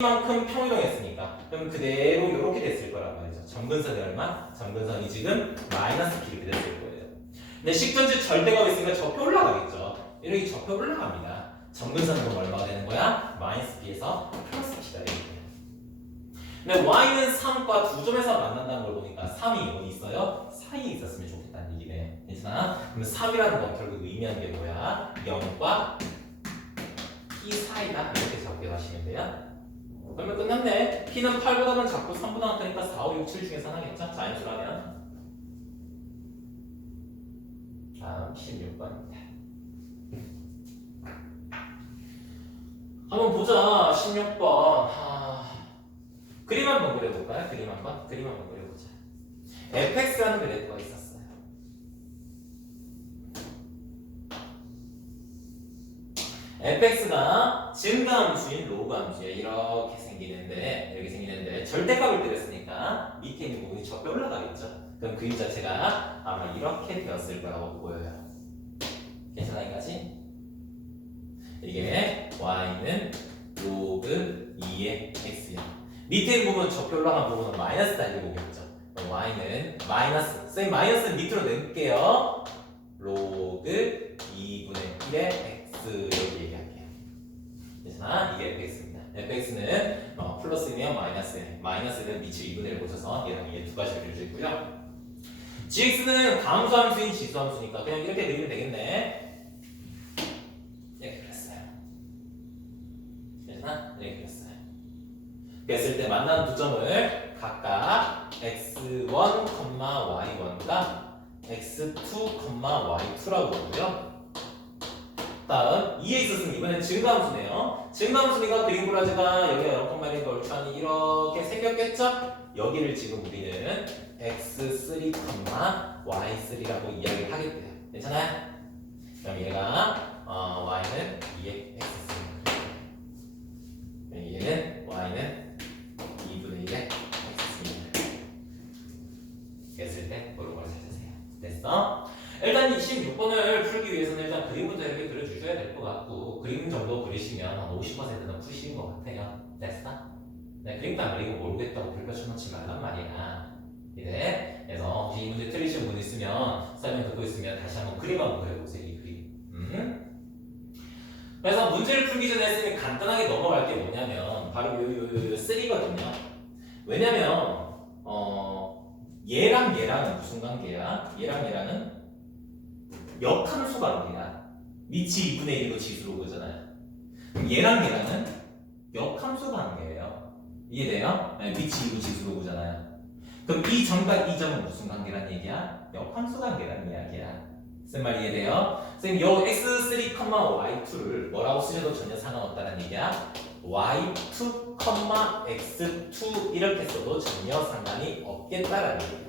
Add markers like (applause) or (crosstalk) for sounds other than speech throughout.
만큼 평이동했으니까 그럼 그대로 이렇게 됐을 거란 말이죠. 점근선이 얼마? 점근선이 지금 마이너스 p 이렇게 됐을 거예요. 근데 식전지 절대가 있으니까 접혀 올라가겠죠. 이렇게 접혀 올라갑니다. 점근선은 그럼 얼마가 되는 거야? 마이너스 p에서 플러스 p가 되는 거예요. 근데 y는 3과 두 점에서 만난다는 걸 보니까 3이 어디 있어요? 사이에 있었으면 좋겠다는 얘기네. 괜찮아? 그럼 3이라는 건 결국 의미하는 게 뭐야? 0과 p 사이다 이렇게 적용하시면 돼요. 그러면 끝났네. P는 8보다는 작고 3보다는 크니까 4, 5, 6, 7 중에서 하나겠죠? 자연수라면. 다음 16번입니다. 한번 보자. 16번. 하... 그림 한번 그려볼까요? 그림 한번? 그림 한번 그려보자. fx라는 그래프가 있었어요. Fx가 증가함수인 로그함수에 이렇게 생기는데 이렇게 생기는데 절대값을 때렸으니까 밑에 있는 부분이 적게 올라가겠죠. 그럼 그림 자체가 아마 이렇게 되었을 거라고 보여요. 괜찮아 이까지? 이게 y는 로그 2의 x야. 밑에 있는 부분 적게 올라간 부분은 마이너스 달리고 오겠죠. 그럼 y는 마이너스 쌤 마이너스 밑으로 넣을게요. 로그 2분의 1의 x 이렇게 얘기할게요. 괜찮아? 이게 fx입니다. fx는 어, 플러스면 마이너스에 마이너스는 밑을 2분의 1을 고쳐서 얘랑 얘 두 가지를 그려주고요. gx는 감수함수인 지수 함수니까 그냥 이렇게 그리면 되겠네. 이렇게 그렸어요. 괜찮아? 이렇게 그렸어요. 그랬을 때 만나는 두 점을 각각 x1, y1과 x2, y2라고 보고요. 다음 2에 있었으면 이번엔 증가함수네요. 증가함수니까 그림브라즈가 여기가 0,1인 걸추하니 이렇게 생겼겠죠? 여기를 지금 우리는 x3, y3라고 이야기를 하겠대요. 괜찮아요? 그럼 얘가 어, y는 2의 x3 얘는 y는 2분의 1의 x입니다. 그랬을 때 그런 걸 찾으세요. 됐어? 일단 이 16번을 풀기 위해서는 일단 그림부터 이렇게 그려주셔야 될 것 같고 그림 정도 그리시면 한 50%는 푸시는 것 같아요. 됐어? 네, 그림도 안 그리고 모르겠다고 별표 쳐놓지 말란 말이야. 이래. 그래서 혹시 이 문제 틀리신 분 있으면 설명 듣고 있으면 다시 한번 그림 한번 그려보세요. 이 그림. 음? 그래서 문제를 풀기 전에 쌤이 간단하게 넘어갈 게 뭐냐면 바로 요, 요, 요, 요 3거든요. 왜냐면 어 얘랑 얘랑은 무슨 관계야? 얘랑 얘랑은 역함수 관계야. 밑이 2분의 1로 지수로 그잖아요. 그럼 얘랑 얘랑은 역함수 관계예요. 이해돼요? 네, 밑이 2로 지수로 그잖아요. 그럼 이 점과 이 점은 무슨 관계란 얘기야? 역함수 관계란 이야기야. 쓴말 이해돼요? 선생님 요 x3, y2를 뭐라고 쓰셔도 전혀 상관없다는 얘기야. y2, x2 이렇게 써도 전혀 상관이 없겠다라는 얘기야.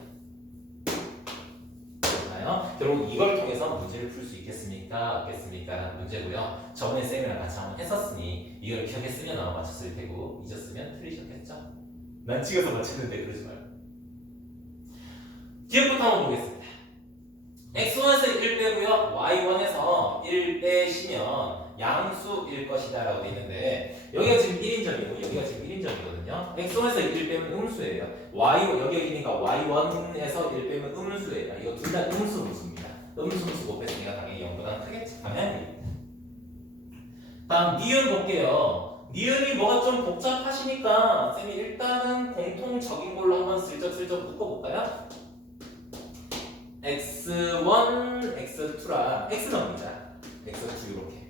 됐나요? 결국 이걸 통해서 문제를 풀 수 있겠습니까? 없겠습니까? 라는 문제고요. 저번에 쌤이랑 같이 한번 했었으니 이걸 기억했으면 아마 맞췄을 테고 잊었으면 틀리셨겠죠? 난 찍어서 맞췄는데 그러지 말고 기억부터 한번 보겠습니다. x1에서 1 빼고요. y1에서 1 빼시면 양수일 것이다 라고 되어 있는데 여기가 지금 1인점이고 여기가 지금 1인점이거든요. X1에서 1 빼면 음수예요. y 여기 여기니까 y1에서 1 빼면 음수예요. 이거 둘 다 음수 음수입니다. 음수 음수 곱했으니까 당연히 0보다 크겠지. 당연히. 다음 니은 볼게요. 니은이 뭐가 좀 복잡하시니까 쌤이 일단은 공통적인 걸로 한번 슬쩍슬쩍 묶어볼까요? x1, x2라 x 넣습니다. x2 이렇게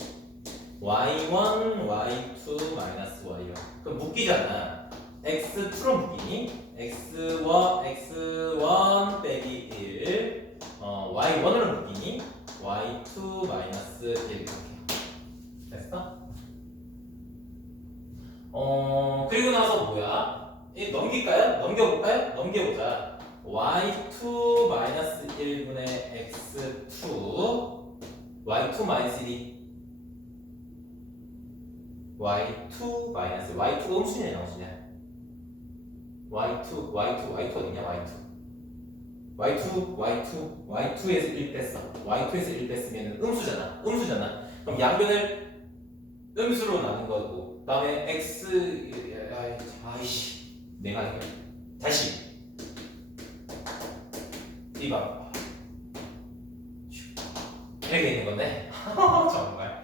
y1, y2, 마이너스 y1 그럼 묶이잖아. X2로 묶이니 x1, x1 빼기 1 어, y1으로 묶이니 y2 마이너스 1 이렇게 됐어? 어 그리고 나서 뭐야? 이 넘길까요? 넘겨볼까요? 넘겨보자. y2 마이너스 1분의 x2 y2 마이너스 1이 y2 마이너스 y2 음수냐 양수냐 y2 y2 y2 어디냐 y2 y2 y2 y2에서 1 뺐어. y2에서 1 뺐으면 음수잖아. 음수잖아. 그럼 양변을 음수로 나눈 거고 그다음에 x 내가 할게 다시. 이봐. 이렇게 있는 건데? (laughs) 정말.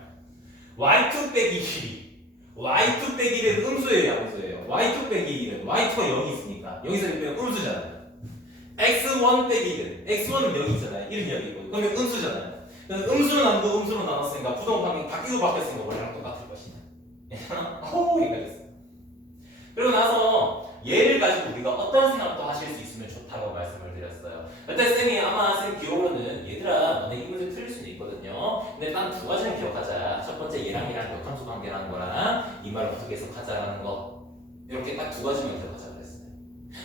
y2 빼기 1이 y2 빼기 1은 음수예요 양수예요? Y2 빼기 1은 y2가 0이 있으니까. 여기서 빼면 음수잖아요. X1 빼기 1은 x1은 0이 있잖아요. 1은 0이고. 그러면 음수잖아요. 그래서 음수로 나누고 음수로 나눴으니까 부동 방향이 바뀌고 바뀌었으니까 원래랑 똑같을 것이다. (laughs) 어우 이거였어 그리고 나서 얘를 가지고 우리가 어떤 생각도 하실 수 있으면 좋다고 말씀을 일단 쌤이 아마 쌤 기억으로는 얘들아 너네 이 문제 틀릴 수는 있거든요. 근데 딱 두 가지는 기억하자. 첫 번째 얘랑 얘랑 역함수 관계라는 거랑 이 말을 어떻게 해석하자라는 거. 이렇게 딱 두 가지만 기억하자 그랬어요.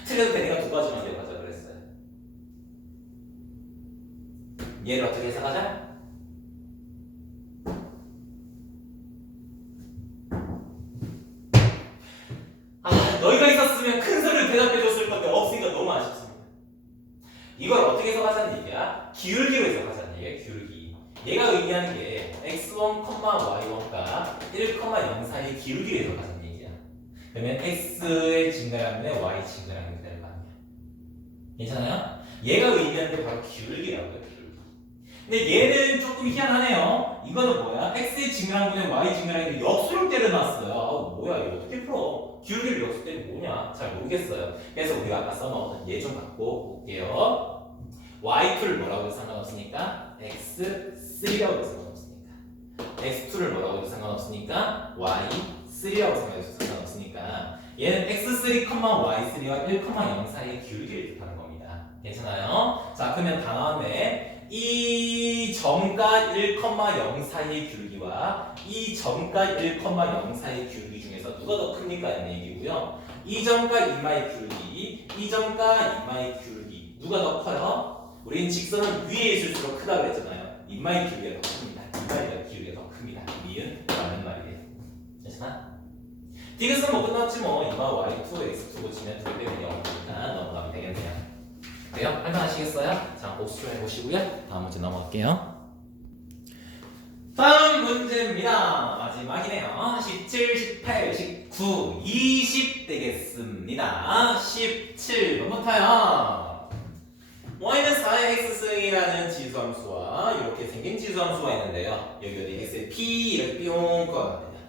틀려도 되니까 두 가지만 기억하자 그랬어요. 얘를 어떻게 해석하자? 아, 너희가 있었으면 큰 소리를 대답해줬을 건데 없으니까 너무 아쉽습니다. 이걸 어떻게 해석하자는 얘기야? 기울기로 해석하자는 얘기야, 기울기. 얘가 의미하는 게 x1, y1과 1, 0 사이의 기울기를 해석하자는 얘기야. 그러면 x의 증가량분의 y 증가량이 기다릴 거 아니야. 괜찮아요? 얘가 의미하는 게 바로 기울기라고요, 기울기. 근데 얘는 조금 희한하네요. 이거는 뭐야? x의 증가량분의 y 증가량이 역수를 때려놨어요. 아우, 뭐야, 이거 어떻게 풀어? 기울기를 역수 때리면 뭐냐? 잘 모르겠어요. 그래서 우리가 아까 써먹었던 얘좀 갖고 볼게요. Y2를 뭐라고 해도 상관없으니까 x3라고 해도 상관없으니까 x2를 뭐라고 해도 상관없으니까 y3라고 생각해도 상관없으니까 얘는 x3, y3와 1, 0 사이의 기울기를 뜻하는 겁니다. 괜찮아요? 자 그러면 다 나왔네. 이 점과 1, 0 사이의 기울기와 이 점과 1, 0 사이의 기울기 중에서 누가 더 큽니까? 이런 얘기고요. 이 점과 이마의 기울기, 이 점과 이마의 기울기 누가 더 커요? 우린 직선은 위에 있을수록 크다고 했잖아요. 이마의 기울기가 더 큽니다. 이마의 기울기가 더 큽니다. 미은 라는 말이에요. 괜찮아? 디귿은 뭐 끝났지 뭐 이마 y2 x2 고치면 둘 빼면 0이니까 넘어가면 되겠네요. 돼요? 할만하시겠어요? 자 복수 좀 해보시고요. 다음 문제 넘어갈게요. 다음 문제입니다. 마지막이네요. 17, 18, 19, 20 되겠습니다. 17 뭐부터요? Y는 4의 x승이라는 지수함수와 이렇게 생긴 지수함수가 있는데요. 여기 어디 x의 p 이렇게 뿅 꺼갑니다.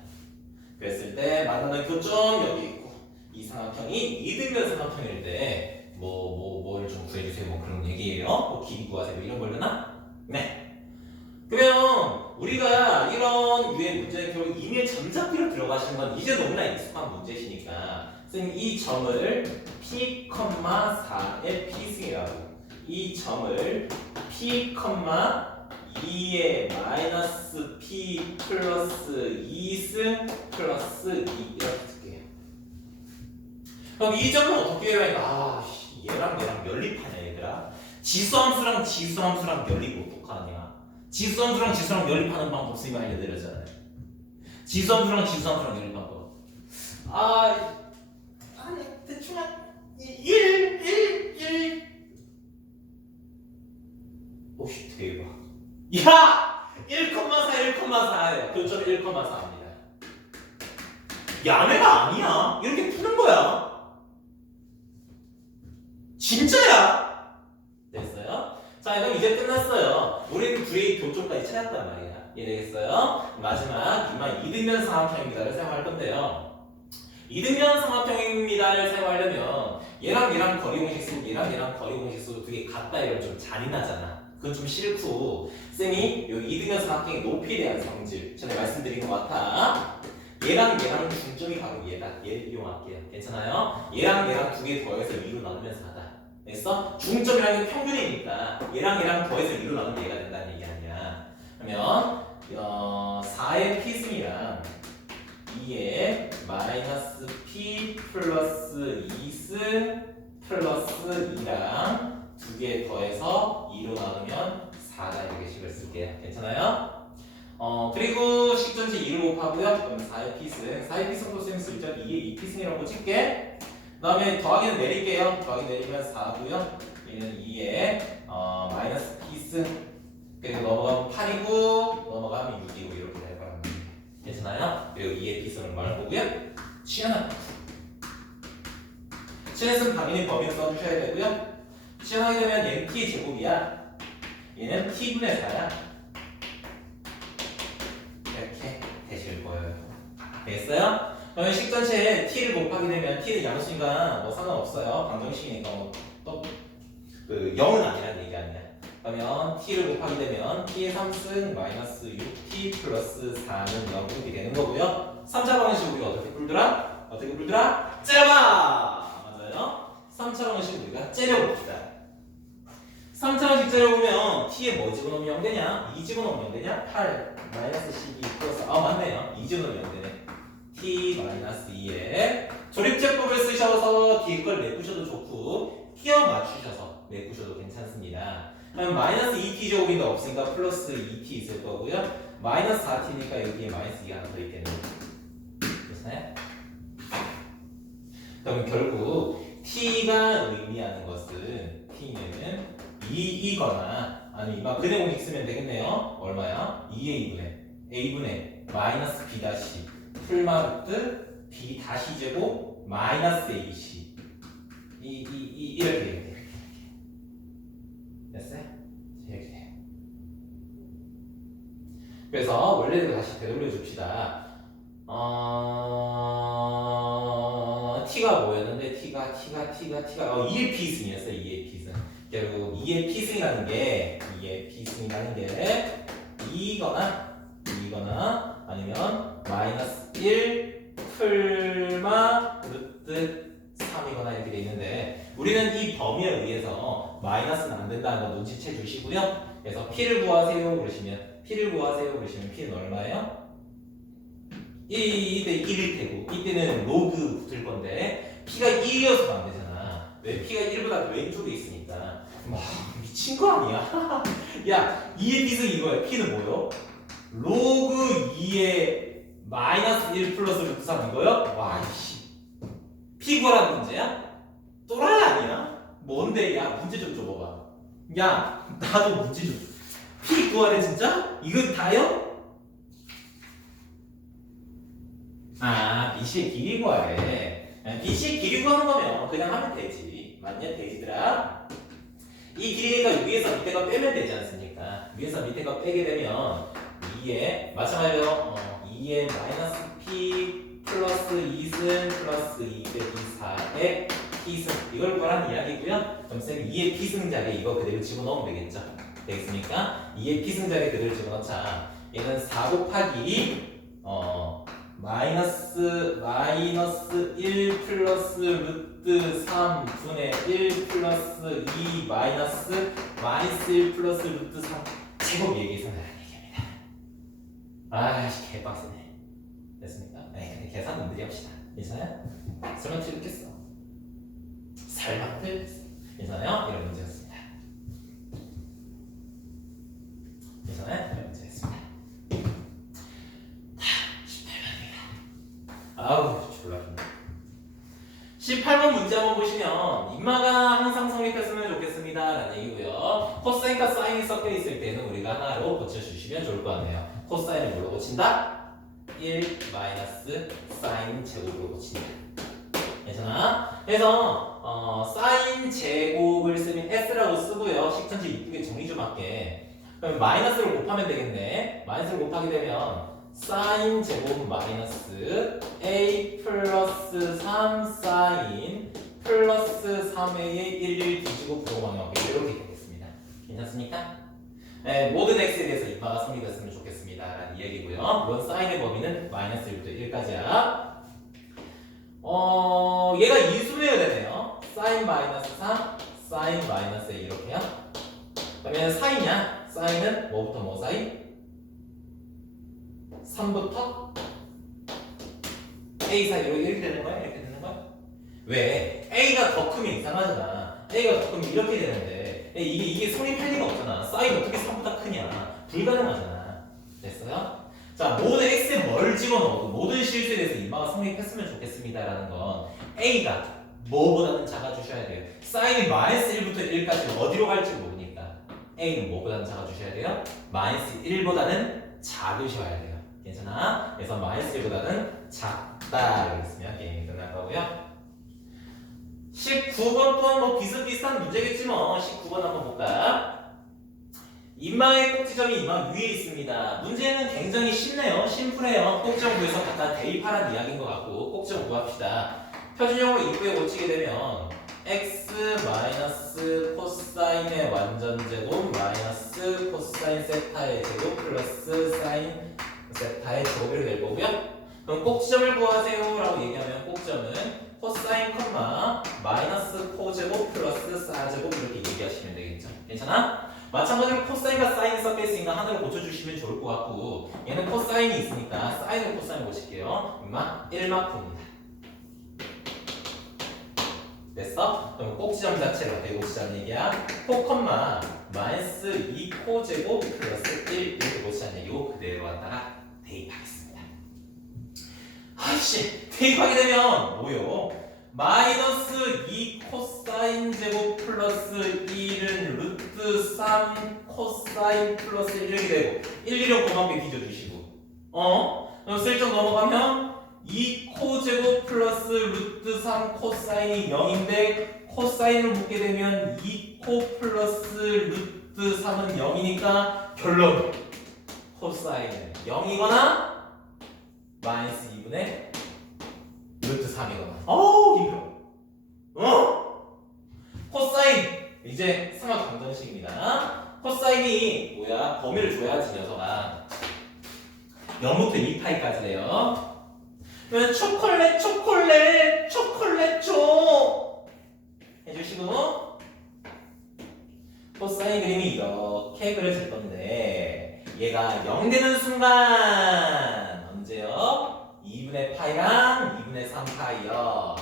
그랬을 때 만나는 교점 여기 있고 이 삼각형이 이등변 삼각형일 때 뭐뭐뭘좀 구해주세요 뭐 그런 얘기예요. 뭐 길이 구하세요 뭐 이런 걸려나? 네. 그러면 우리가 이런 유의 문제 결국 이미의 점잡기로 들어가시는 건 이제 너무나 익숙한 문제시니까 선생님 이 점을 p, 4의 p승이라고 이 점을 p, 2의 마이너스 p 플러스 2승 플러스 2 이렇게 쓸게요. 그럼 이 점은 어떻게 해야 하니까? 아 씨, 얘랑 얘랑 연립하냐 얘들아? 지수함수랑 지수함수랑 연립 어떡하냐? 지수함수랑 지수랑 연립하는 방법 선생님 알려드렸잖아요. 지수함수랑 지수함수랑 연립 방법. 아 아니 대충 한 1, 1, 1 오씨 대박 야! 1,4 1,4예요 교점 1,4입니다. 야매가 아니야. 이렇게 푸는 거야. 진짜야? 됐어요? 자 그럼 이제 끝났어요. 우리는 구의 교점까지 찾았단 말이야. 이해되겠어요? 마지막 이마 이등변 삼각형입니다를 사용할 건데요. 이등변 삼각형입니다를 사용하려면 얘랑 얘랑 거리 공식 쓰고 얘랑 얘랑 거리 공식 쓰고 되게 같다 이러면 좀 잔인하잖아 그건 좀 싫고 쌤이 여기 이등변 삼각형의 높이에 대한 성질 전에 말씀드린 것 같아. 얘랑 얘랑 중점이 바로 얘다? 얘를 이용할게요. 괜찮아요? 얘랑 얘랑 두 개 더해서 2로 나누면서 하다. 됐어? 중점이라는 게 평균이니까 얘랑 얘랑 더해서 2로 나누면 얘가 된다는 얘기 아니야. 그러면 어, 4의 p승이랑 2의 마이너스 p 플러스 2승 플러스 2랑 두 개 더해서 2로 나누면 4다 이렇게 식을 쓸게요. 괜찮아요? 어 그리고 식 전체 2로 곱하고요. 그럼 4의 피승 4의 피승 또 쌤이 쓸죠. 2의 2피승이라고 찍게 그 다음에 더하기는 내릴게요. 더하기 내리면 4고요. 얘는 2의 어, 마이너스 피승 그리고 넘어가면 8이고 넘어가면 6이고 이렇게 될 거랍니다. 괜찮아요? 그리고 2의 피승을 말할 거고요. 취하나 시간했으면 당연히 범위를 써주셔야 되고요. 시간하게 되면 얘는 t 제곱이야. 얘는 t분의 4야. 이렇게 되실 거예요. 됐어요? 그러면 식 전체에 t를 곱하게 되면 t는 양수니까 뭐 상관없어요. 방정식이니까 뭐 또 그 0은 아니라는 얘기 아니야. 그러면 t를 곱하게 되면 t의 3승 마이너스 6t 플러스 4는 0 이렇게 되는 거고요. 3차 방식 우리가 어떻게 풀더라? 어떻게 풀더라? 째려봐! 맞아요. 3차 방식 우리가 째려봅시다. 3차 방식 째려보면 t에 뭐 집어넣으면 0 되냐? 2 집어넣으면 0 되냐? 8 마이너스 12 플러스 아 맞네요. 2 집어넣으면 0 되네. t 마이너스 2에 조립제법을 쓰셔서 뒤에 걸 메꾸셔도 좋고 끼워 맞추셔서 메꾸셔도 괜찮습니다. 그럼 마이너스 2t 제곱인가 없으니까 플러스 2t 있을 거고요. 마이너스 4t니까 여기에 마이너스 2가 하나 더 있겠네요. 됐나요? 그럼 결국 t가 의미하는 것은 t는 2이거나 아니 막 그대공식 쓰면 되겠네요. 얼마야? 2의 2분의 a분의 마이너스 b 다시 풀마루트 b 다시 제곱 마이너스 abc 이, 이, 이, 이렇게 이렇게 됐어요? 이렇게 돼요. 그래서 원래대로 다시 되돌려 줍시다. 어... t가 뭐였는데 t가 t가 t가 t가 어 2의 p승이었어요. 2의 p승. 결국 2의 p승이라는 게 2의 p승이라는 게 2거나 2거나 아니면 마이너스 1 풀마 루트 3이거나 이렇게 돼 있는데 우리는 이 범위에 의해서 마이너스는 안 된다는 거 눈치채 주시고요. 그래서 p를 구하세요 그러시면 p를 구하세요 그러시면 p는 얼마예요? 1, 대 1일 테고 이때는 로그 붙을 건데 p가 1이어서도 안 되잖아. 왜 p가 1보다 왼쪽에 있으니까 와 미친 거 아니야? (laughs) 야 2의 p는 이거야. p는 뭐요? 로그 2의 마이너스 1 플러스 루트 3 이거요? 와 이씨 p 구하라는 문제야? 또라이 아니야? 뭔데 야 문제 좀 줘봐봐. 야 나도 문제 좀. p 구하래 진짜? 이거 다요? 아, BC의 길이 구하래. 아, BC의 길이 구하는 거면 그냥 하면 되지. 맞냐, 돼지들아? 이 길이니까 위에서 밑에가 빼면 되지 않습니까? 위에서 밑에가 빼게 되면 2에, 마찬가지로, 어, 2에 마이너스 P 플러스 2승 플러스 2 빼기 4의 P승. 이걸 구하라는 이야기고요. 그럼 쌤이 2의 P승 자리에 이거 그대로 집어넣으면 되겠죠? 되겠습니까? 2의 P승 자리에 그대로 집어넣자. 얘는 4 곱하기, 어, 마이너스 마이너스 1 플러스 루트 3 분의 1 플러스 2 마이너스 마이너스 1 플러스 루트 3 제곱 얘기해서 나는 얘기합니다. 아씨 개빡세네. 됐습니까? 네, 계산 문제 합시다. 괜찮아요? 설명 틀렸겠어. 설마 틀렸어. 괜찮아요? 이런 문제였습니다. 괜찮아요? 이런 문제였습니다. 아우 졸라 힘들어 18번 문제 한번 인마가 항상 성립했으면 좋겠습니다. 라는 얘기고요. 코사인과 사인이 섞여 있을 때는 우리가 하나로 고쳐주시면 좋을 것 같네요. 코사인을 뭘로 고친다? 1 마이너스 사인 제곱으로 고친다. 괜찮아? 그래서 어, 사인 제곱을 쓰면 S라고 쓰고요. 식전체 이쁘게 정리 좀 할게. 그럼 마이너스를 곱하면 되겠네. 마이너스를 곱하게 되면 사인 제곱 마이너스 a 플러스 3 사인 플러스 3a의 1을 뒤지고 부동방역 이렇게 되겠습니다. 괜찮습니까? 네, 모든 x에 대해서 이파가 성립됐으면 좋겠습니다. 라는 이야기고요. 물론 사인의 범위는 마이너스 1부터 1까지야. 어, 얘가 이수해야 되네요. 사인 마이너스 3, 사인 마이너스 1 이렇게요. 그러면 사인이야. 사인은 뭐부터 뭐 사이? 3부터 A 사이로 이렇게 되는 거야? 왜? A가 더 크면 이상하잖아. A가 더 크면 이렇게 되는데 이게 이게 성립할 리가 없잖아. 사인 어떻게 3보다 크냐? 불가능하잖아. 됐어요? 자, 모든 X에 뭘 집어넣어도 모든 실수에 대해서 인마가 성립했으면 좋겠습니다라는 건 A가 뭐보다는 작아주셔야 돼요. 사인이 마이너스 1부터 1까지 어디로 갈지 모르니까 A는 뭐보다는 작아주셔야 돼요? 마이너스 1보다는 작으셔야 돼요. 괜찮아? 그래서 마이너스 1보다는 작다 이렇게 쓰면 게임이 끝날 거고요. 18 19번 뭐 비슷비슷한 문제겠지 뭐 19번 한번 볼까? 인망의 꼭지점이 인망 위에 있습니다. 문제는 굉장히 쉽네요. 심플해요. 꼭지점 구해서 갖다 대입하란 이야기인 것 같고 꼭지점 구합시다. 표준형으로 이쁘게 고치게 되면 x 마이너스 코사인의 완전 제곱 마이너스 코사인 세타의 제곱 플러스 사인 세타의 제곱이 될 거고요. 그럼 꼭지점을 구하세요 라고 얘기하면 꼭지점은 코 사인 컴마 마이너스 코제곱 플러스 사제곱 이렇게 얘기하시면 되겠죠. 괜찮아? 마찬가지로 코사인과 섞여 있으니까 하나를 고쳐주시면 좋을 것 같고 얘는 코사인이 있으니까 사인을 코사인 보실게요. 인마 1마크입니다. 됐어? 그럼 꼭지점 자체로 대곱지점 얘기야. 코 컴마 마이너스 2코 제곱 플러스 1 이렇게 고치자는 얘기고 그대로 갖다가 대입하겠습니다. 아이씨 대입하게 되면 뭐요? 마이너스 2 코사인 제곱 플러스 1은 루트 3 코사인 플러스 1 이렇게 되고 1, 1은 고맙게 뒤져주시고 어? 그럼 슬쩍 넘어가면 2코 제곱 플러스 루트 3 코사인이 0인데 코사인을 묶게 되면 2코 플러스 루트 3은 0이니까 결론 코사인은 0이거나 마이너스 2분의 루트 3이거나 어우 힘들어? 어? 코사인 이제 삼각 방정식입니다. 코사인이 뭐야? 범위를 줘야지 녀석아. 0부터 2파이까지래요. 그러면 초콜릿 초콜릿 초콜릿 초 해주시고. 코사인 그림이 이렇게 그려질 건데 얘가 0 되는 순간? 2분의 파이랑 2분의 3파이요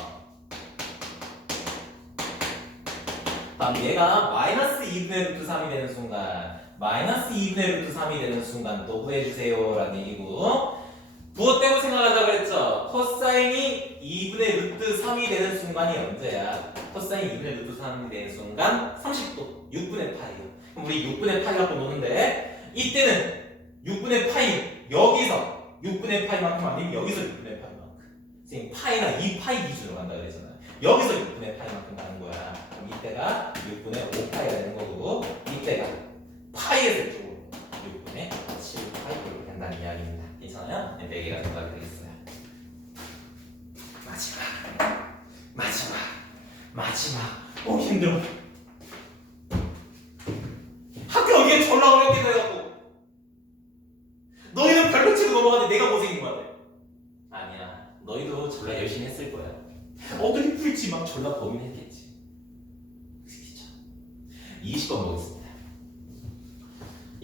다음 얘가 마이너스 2분의 루트 3이 되는 순간 마이너스 2분의 루트 3이 되는 순간 또 구해주세요 라는 얘기고 무엇 때문에 생각하자 그랬죠? 코사인이 2분의 루트 3이 되는 순간이 언제야? 코사인 2분의 루트 3이 되는 순간 30도 6분의 파이요 그럼 우리 6분의 파이 갖고 노는데 이때는 6분의 파이 여기서 6분의 파이만큼 아니면 여기서 6분의 파이만큼 지금 파이나 2파이 기준으로 간다 그랬잖아요. 여기서 6분의 파이만큼 가는 거야. 그럼 이때가 6분의 5파이가 되는 거고 이때가 파이에서 이쪽으로 6분의 7파이로 된다는 이야기입니다. 괜찮아요? 네, 4개가 생각이 되겠어요. 마지막. 마지막. 마지막. 오 힘들어 학교 여기에 졸라 어렵게 돼갖고 너희는 별로 치고 넘어가는데 내가 고생인 거야 아니야 너희도 졸라 열심히 했을 거야 어떻게 풀지 막 졸라 고민했겠지 그쵸 20번 보겠습니다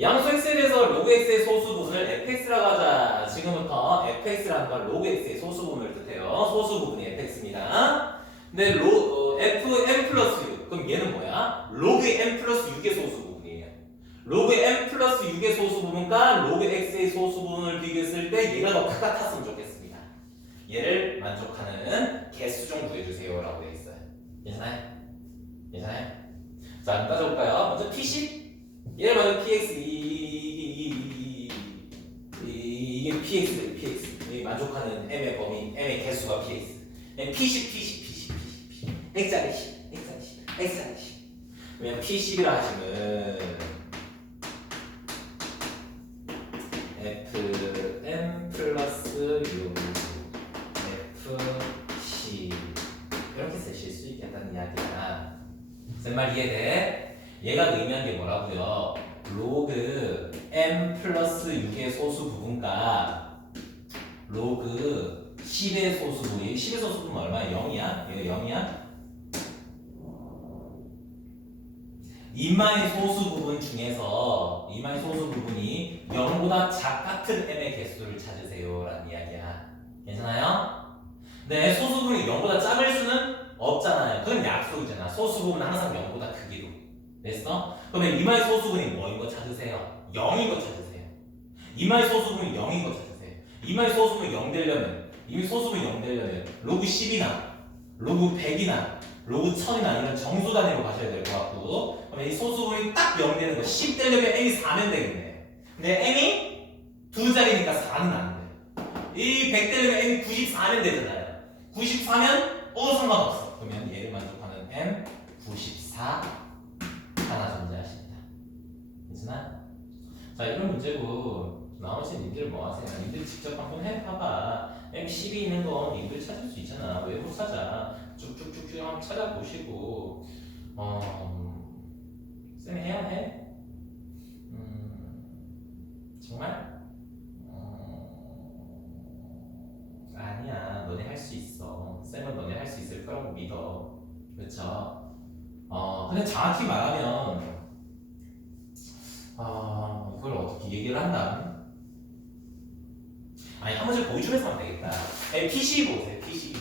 양수 x에 대해서 로그 x의 소수분을 fx라고 하자 지금부터 fx라는 건 로그 x의 소수분을 뜻해요 소수 부분이 fx입니다 근데 로, 어, fm 플러스 6 그럼 얘는 뭐야? 로그 m 플러스 6의 소수 부분이에요 로그 m 플러스 6의 소수 부분과 로그 x의 소수 부분을 비교했을 때 얘가 더 크가 탔으면 좋겠습니다. 얘를 만족하는 개수 좀 구해주세요 라고 되어 있어요. 괜찮아요? 괜찮아요? 자 그럼 따져볼까요? 먼저 p10. 얘를 먼저 px 이, 이게 px px 이 만족하는 m의 범위 m의 개수가 px p10 p10 p10 p10. X자리 10 x자리 10 x자리 10 그러면 p10이라 하시면 이마의 소수 부분 중에서 이마의 소수 부분이 0보다 작같은 m의 개수를 찾으세요 라는 이야기야 괜찮아요? 네 소수 부분이 0보다 작을 수는 없잖아요 그건 약속이잖아 소수 부분은 항상 0보다 크기로 됐어? 그러면 이마의 소수분이 뭐인 거 찾으세요? 0인 거 찾으세요. 이마의 소수분이 0인 거 찾으세요. 이마의 소수분이 0 되려면 이미 소수분이 0 되려면 로그 10이나 로그 100이나 로그 1000이나 이런 정수 단위로 가셔야 될 것 같고 그럼 이 소수분이 딱 0이 되는 거. 10 되려면 m이 4면 되겠네. 근데 m이 두 자리니까 4는 안 돼. 이100 되려면 m이 94면 되잖아요. 94면 어 상관없어. 그러면 얘를 만족하는 m 94 하나 존재하십니다. 괜찮아? 자 이런 문제고 나머지 니들 뭐 하세요? 니들 직접 한번 해봐봐. M12 있는 거 니들 찾을 수 있잖아. 외부 찾아. 쭉쭉쭉쭉 한번 찾아보시고 어. 쌤 해야 해? 음, 정말? 어, 아니야. 너네 할 수 있어. 쌤은 너네 할 수 있을 거라고 믿어. 그렇죠? 어, 근데 정확히 말하면 아 이걸 어떻게 얘기를 한다? 아니 한 문제 보여주면서 하면 되겠다. 아니, P12 보세요. P12.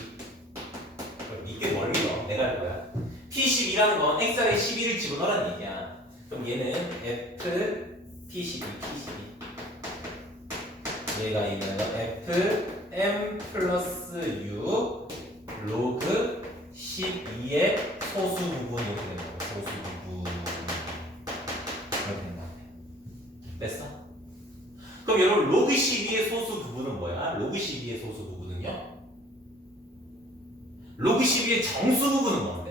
그럼 이게 뭘 믿어? 내가 할 거야. P12라는 건 X자리에 11을 집어넣으라는 얘기야. 그럼 얘는 F P12, P12. 얘가 있는 거 F M 플러스 U 로그 12의 소수 부분 이렇게 되는 거 소수 부분. 이렇게 된다. 됐어? 그럼 여러분 로그 12의 소수 부분은 뭐야? 로그 12의 소수 부분은요? 로그 12의 정수 부분은 뭔데?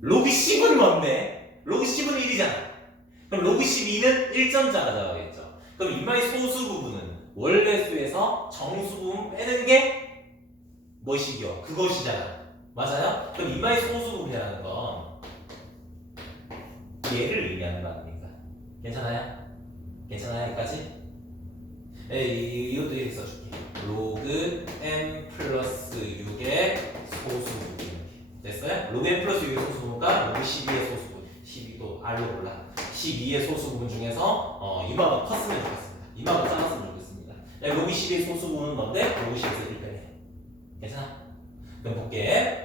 로그 10은 뭔데? 로그 10은 1이잖아. 그럼 12는 1점자가 나가겠죠. 그럼 이마의 소수 부분은 원래 수에서 정수 부분 빼는 게 무엇이겨? 그것이잖아. 맞아요? 그럼 이마의 소수 부분이라는 건 얘를 의미하는 거 아닙니까? 괜찮아요? 괜찮아요? 여기까지? 네, 이- 이것도 이렇게 써줄게. 로그 m 플러스 6의 소수 부분 이렇게. 됐어요? 로그 m 플러스 6의 소수 부분과 로그 12의 소수 부분 12도 R로 골라 12의 소수 부분 중에서 어, 이마가 컸으면 좋겠습니다. 이마가 작았으면 좋겠습니다. 야, 로그 12의 소수 부분은 뭔데? 로그 10에서 1 빼내. 괜찮아? 그럼 볼게.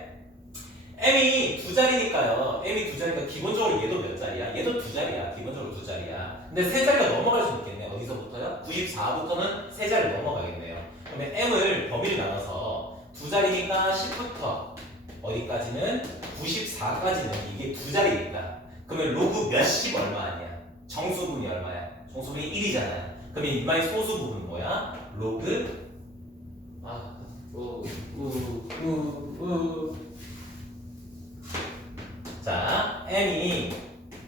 m이 두 자리니까요. m이 두 자리니까 기본적으로 얘도 몇 자리야? 얘도 두 자리야. 기본적으로 두 자리야. 근데 세 자리가 넘어갈 수 있겠네. 어디서부터요? 94부터는 세 자리 넘어가겠네요. 그러면 m을 범위를 나눠서 두 자리니까 10부터 어디까지는 94까지는 이게 두 자리니까. 그러면 로그 몇십 얼마 아니야? 정수분이 얼마야? 정수분이 1이잖아. 그러면 이마의 소수 부분은 뭐야? 로그 아, 우, 우, 우, 우. 자, m이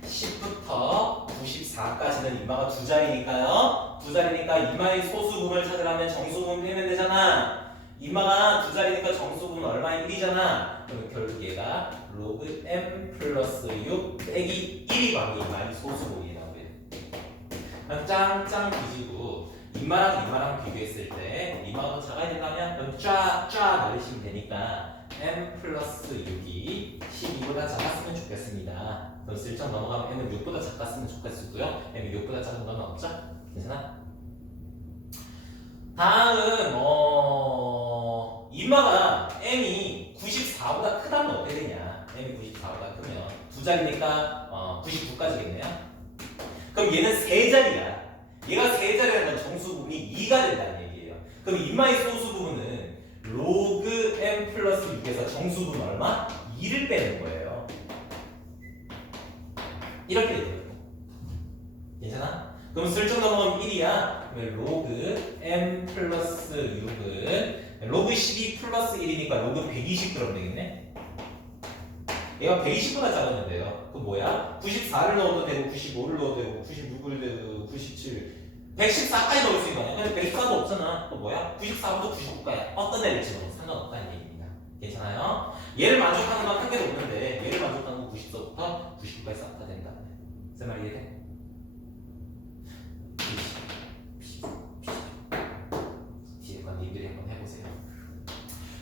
10부터 94까지는 이마가 두 자리니까요. 두 자리니까 이마의 소수 부분을 찾으려면 정수 부분 빼면 되잖아. 이마가 두 자리니까 정수 부분 얼마인 1이잖아. 그러면 결국 얘가 로그 m 플러스 6 빼기 1이 바로 이마의 소수 부분이 나오게 돼. 짱짱 뒤지고 이마랑 이마랑 비교했을 때 이마가 더 작아야 된다면 그럼 쫙쫙 날리시면 되니까 m 플러스 6이 12보다 작았으면 좋겠습니다. 그럼 슬쩍 넘어가면 m은 6보다 작았으면 좋겠고요. m이 6보다 작은 건 없죠? 괜찮아? 다음 어 이마가 m이 94보다 크다면 어떻게 되냐? m이 94보다 크면 두 자리니까 어, 99까지겠네요. 그럼 얘는 세 자리야. 얘가 세 자리라는 건 정수 부분이 2가 된다는 얘기예요. 그럼 이마의 소수 부분은 로그 m 플러스 6에서 정수 부분 얼마? 2를 빼는 거예요. 이렇게 돼요. 괜찮아? 그럼 슬쩍 넘어가면 1이야. 그러면 로그 m 플러스 6은 로그 12 플러스 1이니까 로그 120 그러면 되겠네? 얘가 120보다 작았는데요. 그 뭐야? 94를 넣어도 되고 95를 넣어도 되고 96을 되고 97 114까지 넣을 수 있는 거야. 근데 114도 없잖아. 그 뭐야? 94부터 99까지 어떤 애를 집어도 상관없다는 얘기입니다. 괜찮아요? 얘를 만족하는 건 한 개도 없는데 얘를 만족하는 건 90서부터 99까지 싹 다 된다. 제 말 이해돼? 뒤에 건 니들이 한번 해보세요.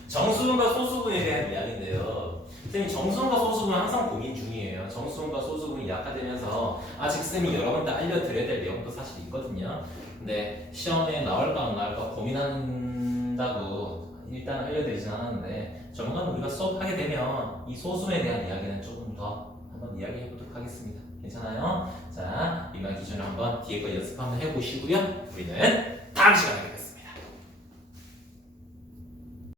정수분과 소수분에 대한 이야기인데요. 쌤이 정수분과 소수분은 항상 고민 중이에요. 정수분과 소수분이 약화되면서 아직 쌤이 여러분들 알려드려야 될 내용도 사실 있거든요. 근데 시험에 나올까 안 나올까 고민한다고 일단 알려드리진 않았는데 조만간 우리가 수업하게 되면 이 소수에 대한 이야기는 조금 더 한번 이야기해 보도록 하겠습니다. 괜찮아요? 자, 이말 기준을 한번 뒤에 거 연습 한번 해보시고요. 우리는 다음 시간에